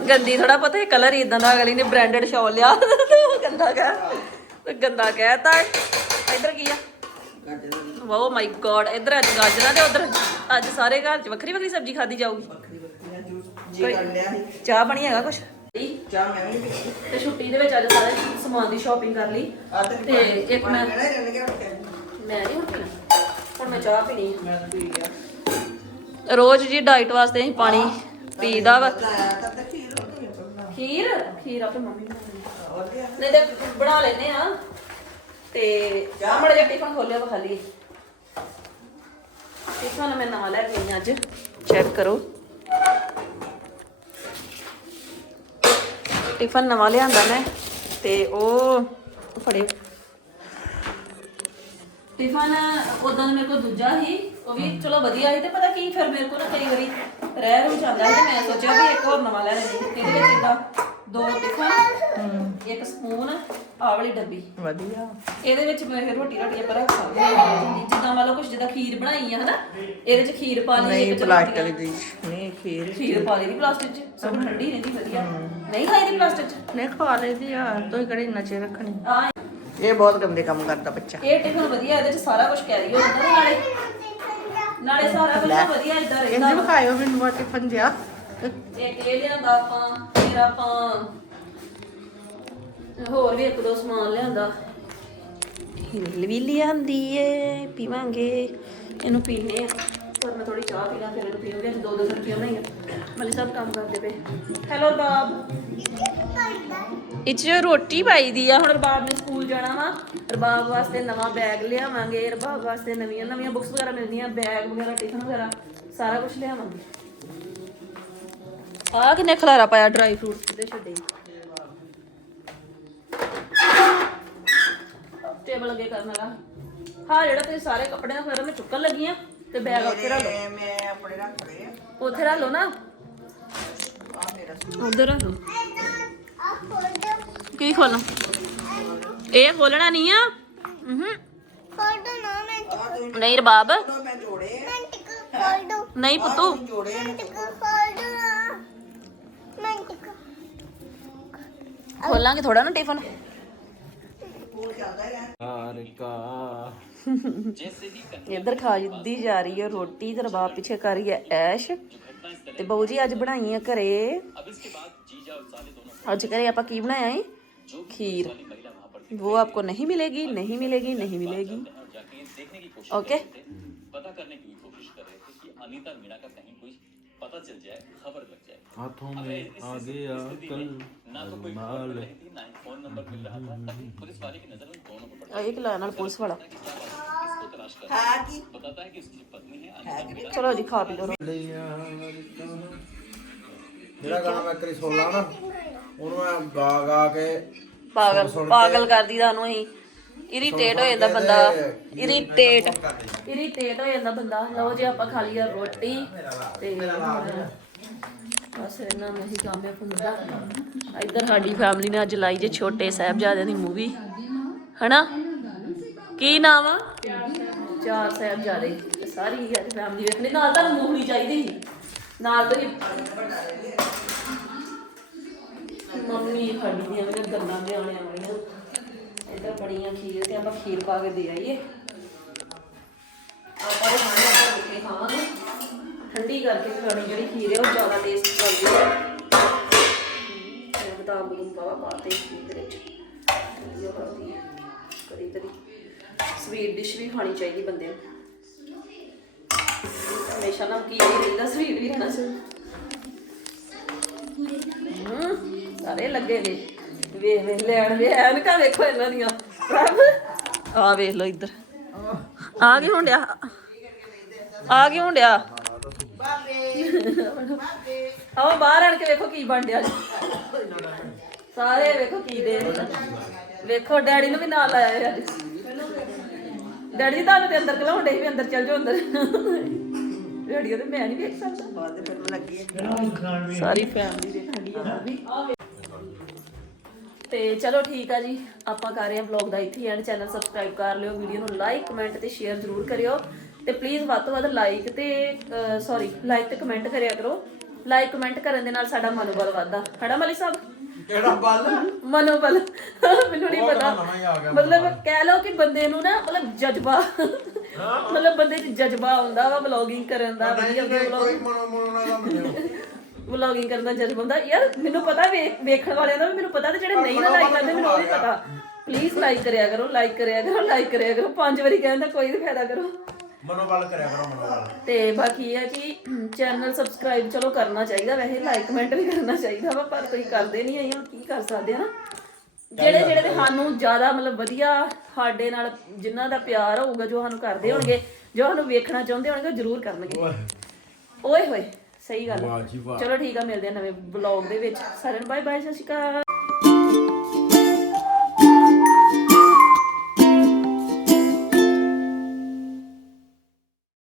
ਗੰਦੀ ਥੋੜਾ ਪਤਾ ਹੈ ਕਲਰ ਇਦਾਂ ਦਾ ਅਗਲੀ ਨੇ ਬ੍ਰਾਂਡਡ ਸ਼ਾਲ ਲਿਆ। ਗੰਦਾ ਕਹਿ। ਗੰਦਾ ਕਹਿਤਾ। ਇੱਧਰ ਕੀ ਆ? ਵਾਓ ਮਾਈ ਗॉड ਇੱਧਰ ਅੱਜ ਗਾਜਰਾਂ ਤੇ ਉਧਰ ਅੱਜ ਸਾਰੇ ਘਰ ਚ ਵੱਖਰੀ ਵੱਖਰੀ ਸਬਜ਼ੀ ਖਾਦੀ ਜਾਊਗੀ। ਜੀ। ਕਰ ਲਿਆ ਸੀ ਚਾਹ ਬਣੀ ਹੈਗਾ ਕੁਛ? ਚਾਹ ਮੈਂ ਵੀ ਨਹੀਂ ਪੀਤੀ। ਤੇ ਛੁੱਟੀ ਦੇ ਵਿੱਚ ਅੱਜ ਸਾਰੇ ਸਮਾਨ ਦੀ ਸ਼ਾਪਿੰਗ ਕਰ ਲਈ। ਆ ਤੇ ਤੇ ਇੱਕ ਮੈਂ ਕਿਹੜਾ ਰੰਨ ਗਿਆ ਮੈਂ ਨਹੀਂ ਹੁਣ ਪੀਣਾ। ਹੁਣ ਮੈਂ ਚਾਹ ਪੀਣੀ ਮੈਂ ਤਾਂ ਪੀ ਗਿਆ। ਆ। ਰੋਜ਼ ਜੀ ਡਾਈਟ ਵਾਸਤੇ ਅਸੀਂ ਪਾਣੀ ਪੀਦਾ ਵਾ। ਲਾਇਆ ਤਾਂ ਤੇ ਖੀਰ ਹੋ ਗਈ ਆਪਣਾ ਖੀਰ? ਖੀਰ ਆਪੇ ਮੰਮੀ। ਵਧੀਆ ਨਹੀਂ ਤੇ ਬਣਾ ਲੈਨੇ ਆ। ਤੇ ਚਾਹ? ਮੜਾ ਜਿਹਾ ਟਿਫਨ ਖੋਲਿਆ ਵਾ ਖਾਲੀ। ਟਿਫਨ ਮੈਂ ਨਾਲ ਲੈ ਕੇ ਆਈ ਅੱਜ। ਚੈੱਕ ਕਰੋ। ਟਿਫਨ ਨਵਾਂ ਲਿਆਂਦਾ ਮੈਂ ਤੇ ਉਹ ਫੜੇ। ਟਿਫਨ ਉਦੋਂ ਮੇਰੇ ਕੋਲ ਦੂਜਾ ਸੀ, ਉਹ ਵੀ ਚਲੋ ਵਧੀਆ ਸੀ ਤੇ ਪਤਾ ਕੀ ਫਿਰ ਮੇਰੇ ਕੋਲ ਨਾ ਕਈ ਵਾਰੀ ਰਹਿ ਰੂ ਜਾਂਦਾ ਤੇ ਮੈਂ ਸੋਚਿਆ ਵੀ ਇੱਕ ਹੋਰ ਨਵਾਂ ਲੈ ਲੈਂਦੀ, ਇਹਦੇ ਵਿੱਚ ਇਦਾਂ ਦੋ ਟਿਫਨ ਇੱਕ ਸਪੂਨ ਆਹ ਵਾਲੀ ਡੱਬੀ। ਵਧੀਆ। ਇਹਦੇ ਵਿੱਚ ਮੈਂ ਫਿਰ ਰੋਟੀ ਰਾਟੀ ਆਪਾਂ ਰੱਖ ਸਕਦੇ ਹਾਂ। ਜਿੱਦਾਂ ਮੰਨ ਲਓ ਕੁਝ ਜਿੱਦਾਂ ਖੀਰ ਬਣਾਈ ਆ ਹਨਾ? ਇਹਦੇ ਚ ਖੀਰ ਪਾ ਲਈ ਨਹੀਂ ਪਲਾਸਟਿਕ ਰੋਟੀਆਂ। ਦੀ। ਨਹੀਂ ਖੀਰ ਖੀਰ ਪਾ ਲਈ ਦੀ ਪਲਾਸਟਿਕ ਚ। ਸਭ ਠੰਡੀ ਰਹਿੰਦੀ ਵਧੀਆ। ਨਹੀਂ ਖਾਈ ਦੀ ਪਲਾਸਟਿਕ ਚ? ਨਹੀਂ ਖਾ ਲੈਦੀ ਆ। ਤੂੰ ਕਿਹੜੀ ਨਚੇ ਰੱਖਣੀ। ਆ ਇਹ ਬਹੁਤ ਗੰਦੇ ਕੰਮ ਕਰਦਾ ਬੱਚਾ। ਇਹ ਟਿਫਨ ਵਧੀਆ ਇਹਦੇ ਚ ਸਾਰਾ ਕੁਝ ਕੈਰੀ ਹੋ ਜਾਂਦਾ ਨਾਲੇ। ਨਾਲੇ ਸਾਰਾ ਕੁਝ ਵਧੀਆ ਇਦਾਂ ਰਹਿੰਦਾ। ਵਿਖਾਇਓ ਮੈਨੂੰ ਵਾਟੇ ਪੰਜਾ ਇੱਕ ਇਹ ਲਿਆਂਦਾ ਆਪਾਂ ਫਿਰ ਆਪਾਂ ਹੋਰ ਵੀ ਇੱਕ ਦੋ ਸਮਾਨ ਲਿਆਂਦਾ। ਹਿਲ ਵੀ ਲਿਆਂਦੀ ਏ ਪੀਵਾਂਗੇ। ਇਹਨੂੰ ਪੀਨੇ ਆ। ਪਰ ਮੈਂ ਥੋੜੀ ਚਾਹ ਪੀ ਲਾਂ ਫਿਰ ਇਹਨੂੰ ਪੀਵਾਂਗੇ ਦੋ ਦੋ ਰੁਪਏ ਬਣਾਈਆਂ। ਮਲੀ ਸਭ ਕੰਮ ਕਰਦੇ ਪਏ। ਹੈਲੋ ਬਾਬ। ਇਹ 'ਚ ਰੋਟੀ ਪਾਈ ਦੀ ਆ। ਹੁਣ ਰਬਾਬ ਨੇ ਸਕੂਲ ਜਾਣਾ ਵਾ। ਰਬਾਬ ਵਾਸਤੇ ਨਵਾਂ ਬੈਗ ਲਿਆਵਾਂਗੇ। ਰਬਾਬ ਵਾਸਤੇ ਨਵੀਆਂ ਨਵੀਆਂ ਬੁੱਕਸ ਵਗੈਰਾ ਮਿਲਦੀਆਂ ਬੈਗ ਵਗੈਰਾ ਟਿਫਨ ਵਗੈਰਾ ਸਾਰਾ ਕੁਝ ਲਿਆਵਾਂਗੇ। ਆ ਕਿੰਨੇ ਖਲਾਰਾ ਪਾਇਆ ਡਰਾਈ ਫਰੂਟਸ ਤੇ ਛੱਡੇ। ਟੇਬਲ ਅੱਗੇ ਕਰਨ ਵਾਲਾ। ਹਾਂ ਜਿਹੜਾ ਤੇ ਸਾਰੇ ਕੱਪੜੇ ਦਾ ਫਿਰ ਮੈਂ ਚੁੱਕਣ ਲੱਗੀ ਆ ਤੇ ਬੈਗ ਉੱਥੇ ਰੱਖ ਲਓ। ਮੈਂ ਆਪਣੇ ਰੱਖ ਲਏ ਉੱਥੇ ਰੱਖ ਲਓ ਨਾ। ਆ ਮੇਰਾ ਉਧਰ ਰੱਖ ਲਓ। ਆ ਫੋਟੋ ਕੀ ਖੋਲਣਾ? ਇਹ ਖੋਲਣਾ ਨਹੀਂ ਆ। ਹੂੰ। ਫੋਟੋ ਨਾ ਮੈਂ ਨਹੀਂ ਰਬਾਬ। ਮੈਂ ਜੋੜੇ ਮੈਂ ਟਿਕ ਫੋਟੋ ਨਹੀਂ ਪੁੱਤੂ। ਜੋੜੇ ਮੈਂ ਟਿਕ ਫੋਟੋ ਨਾ ਮੈਂ ਟਿਕ ਖੋਲਾਂਗੇ ਥੋੜਾ ਨਾ ਟਿਫਨ ਹਾਰਿਕਾ ਇੱਧਰ ਖਾਦੀ ਜਾ ਰਹੀ ਹੈ ਰੋਟੀ ਤੇ ਰਬਾਬ ਪਿੱਛੇ ਕਰ ਰਹੀ ਹੈ ਐਸ਼ ਤੇ ਬਹੂ ਜੀ ਅੱਜ ਬਣਾਈ ਹੈ ਘਰੇ ਅੱਜ ਘਰੇ ਆਪਾਂ ਕੀ ਬਣਾਇਆ ਹੈ खीर वो आपको नहीं मिलेगी नहीं मिलेगी नहीं मिलेगी ओके हाथों में आ गया कल माल एक ला नाल पुलिस वाला ਹਾਂ ਕੀ चलो जी खा पी लो ਜਿਹੜਾ ਗਾਣਾ ਮੈਂ ਕਰੀ ਸੁਣਲਾ ਨਾ ਉਹਨੂੰ ਮੈਂ ਗਾ ਗਾ ਕੇ ਪਾਗਲ ਸੁਣ ਕੇ- ਪਾਗਲ ਕਰਦੀ ਦਾ ਨੂੰ ਅਸੀਂ ਇਰੀਟੇਟ ਹੋ ਜਾਂਦਾ ਬੰਦਾ। ਇਰੀਟੇਟ ਇਰੀਟੇਟ ਹੋ ਜਾਂਦਾ ਬੰਦਾ। ਲਓ ਜੀ, ਆਪਾਂ ਖਾ ਲਈਏ ਰੋਟੀ ਤੇ ਬਸ ਇਹਨਾਂ ਨੂੰ ਹੀ ਕੰਮ ਹੈ ਫੁੰਦਾ ਇੱਧਰ ਸਾਡੀ ਫੈਮਿਲੀ ਨੇ ਅੱਜ ਲਾਈ ਜੇ ਛੋਟੇ ਸਾਹਿਬਜ਼ਾਦਿਆਂ ਦੀ ਮੂਵੀ ਹਨਾ? ਕੀ ਨਾਮ ਆ? ਚਾਰ ਸਾਹਿਬਜ਼ਾਦੇ। ਸਾਰੀ ਅੱਜ ਫੈਮਿਲੀ ਵੇਖਣੀ। ਨਾਲ ਤਾਂ ਮੂਵੀ ਚਾਹੀਦੀ। ਸੀ ਨਾਲ ਤਾਂ ਮੰਮੀ, ਸਾਡੀ ਦੀਆਂ ਵੀ ਗੱਲਾਂ ਦੇ ਆਉਣੀਆਂ। ਇੱਧਰ ਬੜੀਆਂ ਖੀਰ ਤੇ ਆਪਾਂ ਖੀਰ ਪਾ ਕੇ ਦੇ ਆਈਏ। ਆਪਾਂ ਇਹ ਖਾਣੇ ਆਪਾਂ ਮਿੱਠੇ ਖਾਵਾਂਗੇ। ਠੰਡੀ ਕਰਕੇ ਖਾਣੀ ਜਿਹੜੀ ਖੀਰ ਹੈ ਉਹ ਜ਼ਿਆਦਾ ਟੇਸਟ ਕਰਦੀ ਹੈ ਬਦਾਮ ਬਦੂਮ ਪਾਵਾ ਪਾਤੇ ਖੀਰ ਦੇ ਵਿੱਚ। ਠੰਡੀ ਹੋ ਹੈ ਕਦੀ ਕਦੀ ਸਵੀਟ ਡਿਸ਼ ਵੀ ਖਾਣੀ ਚਾਹੀਦੀ ਬੰਦੇ ਨੂੰ। ਹਮੇਸ਼ਾ ਨਮਕੀਨ ਹੀ ਰਹਿੰਦਾ ਸਵੀਟ ਵੀ ਰਹਿਣਾ ਚਾਹੀਦਾ। ਸਾਰੇ ਲੱਗੇ ਨੇ ਵੇਖ ਵੇਖ ਲੈਣ ਵੇ ਐਨਕਾਂ ਵੇਖੋ ਇਹਨਾਂ ਦੀਆਂ। ਪ੍ਰਭ। ਆ ਵੇਖ ਲਓ ਇੱਧਰ। ਆ ਕੀ ਹੁੰਦਿਆ ਆ ਕੀ ਹੁੰਦਿਆ ਆਓ ਬਾਹਰ ਆਣ ਕੇ ਵੇਖੋ ਕੀ ਬਣ ਡਿਆ। ਸਾਰੇ ਵੇਖੋ ਕੀ ਦੇ। ਵੇਖੋ ਡੈਡੀ ਨੂੰ ਵੀ ਨਾਲ ਲਾਇਆ ਹੈ ਅੱਜ। ਡੈਡੀ ਜੀ ਤੁਹਾਨੂੰ ਤੇ ਅੰਦਰ ਕਲਾਉਂਦੇ ਵੀ ਅੰਦਰ ਚੱਲ ਜਾਓ ਅੰਦਰ। ਡੈਡੀ ਤੇ ਮੈਂ ਨਹੀਂ ਵੇਖ ਸਕਦਾ। ਬਾਅਦ ਫਿਲਮ ਲੱਗੀ ਸਾਰੀ ਫੈਮਿਲੀ ਦੇਖਣ ਦੀ ਆ। ਵੀ ਤੇ ਚਲੋ ਠੀਕ ਆ ਜੀ ਆਪਾਂ ਕਰ ਰਹੇ ਹਾਂ ਵਲੌਗ ਦਾ ਇੱਥੇ ਐਂਡ ਚੈਨਲ ਸਬਸਕ੍ਰਾਈਬ ਕਰ ਲਿਓ ਵੀਡੀਓ ਨੂੰ ਲਾਈਕ ਕਮੈਂਟ ਤੇ ਸ਼ੇਅਰ ਜ਼ਰੂਰ ਕਰਿਓ ਤੇ ਪਲੀਜ਼ ਵੱਧ ਤੋਂ ਵੱਧ ਲਾਈਕ ਤੇ ਸੌਰੀ ਲਾਈਕ ਤੇ ਕਮੈਂਟ ਕਰਿਆ ਕਰੋ। ਲਾਈਕ ਕਮੈਂਟ ਕਰਨ ਦੇ ਨਾਲ ਸਾਡਾ ਮਨੋਬਲ ਵਧਦਾ। ਹੜਾ ਮਲੀ ਸਾਹਿਬ? ਕਿਹੜਾ ਬੱਲ? ਮਨੋਬਲ। ਮੈਨੂੰ ਨਹੀਂ ਪਤਾ। ਮਤਲਬ ਕਹਿ ਲਓ ਕਿ ਬੰਦੇ ਨੂੰ ਨਾ ਮਤਲਬ ਜਜ਼ਬਾ। ਮਤਲਬ ਬੰਦੇ 'ਚ ਜਜ਼ਬਾ ਆਉਂਦਾ ਵਾ ਵਲੌਗਿੰਗ ਕਰਨ ਦਾ ਵਧੀਆ vlog- ਕੋਈ ਮਨੋ ਮੈਨੂੰ ਵਲੌਗਿੰਗ ਕਰਨ ਦਾ ਜਜ਼ਬਾ ਹੁੰਦਾ। ਯਾਰ ਮੈਨੂੰ ਪਤਾ ਵੇਖ ਵੇਖਣ ਵਾਲਿਆਂ ਦਾ ਵੀ ਮੈਨੂੰ ਪਤਾ ਤੇ ਜਿਹੜੇ ਨਹੀਂ ਨਾ ਲਾਈਕ ਕਰਦੇ ਮੈਨੂੰ ਉਹ ਵੀ ਪਤਾ। ਪਲੀਜ਼ ਲਾਈਕ ਕਰਿਆ ਕਰੋ ਲਾਈਕ ਕਰਿਆ ਕਰੋ ਲਾਈਕ ਕਰਿਆ ਕਰੋ। ਪੰਜ ਵਾਰੀ ਕਹਿਣ ਦਾ ਕੋਈ ਵੀ ਫਾਇਦਾ ਕਰੋ। ਮਨੋ ਬੱਲ ਕਰਿਆ ਕਰੋ ਮਨੋ ਬੱਲ ਤੇ ਬਾਕੀ ਇਹ ਹੈ ਕਿ ਚੈਨਲ ਸਬਸਕ੍ਰਾਈਬ ਚਲੋ ਕਰਨਾ ਚਾਹੀਦਾ। ਵੈਸੇ ਲਾਈਕ ਕਮੈਂਟ ਵੀ ਕਰਨਾ ਚਾਹੀਦਾ ਵਾ ਪਰ ਕੋਈ ਕਰਦੇ ਨਹੀਂ ਹੁਣ ਕੀ ਕਰ ਸਕਦੇ ਆ ਨਾ। ਜਿਹੜੇ ਜਿਹੜੇ ਤੇ ਸਾਨੂੰ ਜ਼ਿਆਦਾ ਮਤਲਬ ਵਧੀਆ ਸਾਡੇ ਨਾਲ ਜਿਨ੍ਹਾਂ ਦਾ ਪਿਆਰ ਹੋਊਗਾ ਜੋ ਸਾਨੂੰ ਕਰਦੇ ਹੋਣਗੇ ਜੋ ਸਾਨੂੰ ਵੇਖਣਾ ਚਾਹੁੰਦੇ ਹੋਣਗੇ ਉਹ ਜ਼ਰੂਰ ਕਰਨਗੇ। ਓਏ ਹੋਏ। ਸਹੀ ਗੱਲ। ਵਾਹ ਜੀ ਵਾਹ। ਚਲੋ ਠੀਕ ਆ ਮਿਲਦੇ ਆ ਨਵੇਂ ਬਲੌਗ ਦੇ ਵਿੱਚ। ਸਾਰਿਆਂ ਨੂੰ ਬਾਏ ਬਾਏ ਸਤਿ ਸ਼੍ਰੀ ਅਕਾਲ।